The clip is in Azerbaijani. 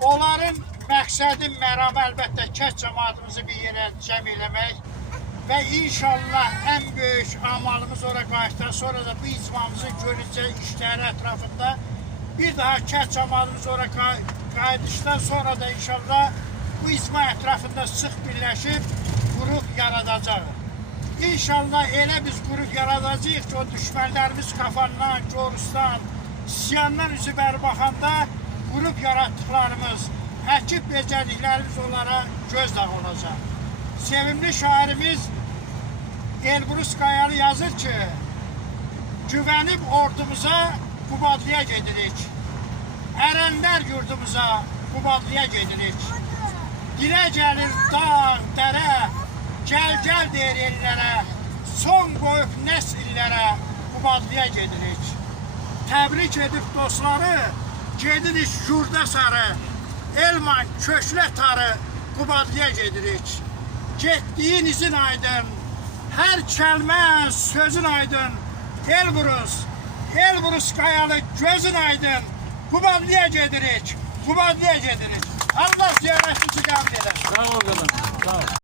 Onların məqsədi, məramı əlbəttə kənd cəmaatımızı bir yerə cəm eləmək və inşallah ən böyük amalımız ora qayıtdan sonra da bu icmamızın görəcək işləri ətrafında bir daha kənd cəmaatımız ora qayıdışdan sonra da inşallah bu icma ətrafında sıx birləşib qrup yaradacaq. İnşallah elə biz qrup yaradacağıq ki, o düşmənlərimiz Kafandan, Gorustan, Siyandan üzü bəri baxanda qrup yaratdıqlarımız, həkib becərliklərimiz onlara göz dağı olacaq. Sevimli şairimiz Elbrus Qayalı yazır ki, güvənib ordumuza Qubadlıya gedirik. Ərənlər yurdumuza Qubadlıya gedirik. Dilə gəlir dağ, dərə, gəl deyir ellərə, son qoyub nəsillərə Qubadlıya gedirik. Təbrik edib dostları, gedirik yurda sarı, Elman köşlə tarı Qubadlıya gedirik. Getdiyin izin aydın, hər kəlmə sözün aydın, Elbrus Qayalı gözün aydın, Qubadlıya gedirik, Qubadlıya gedirik. Allah ziyarətçisi qəbul edər. Sağ ol, sağ ol.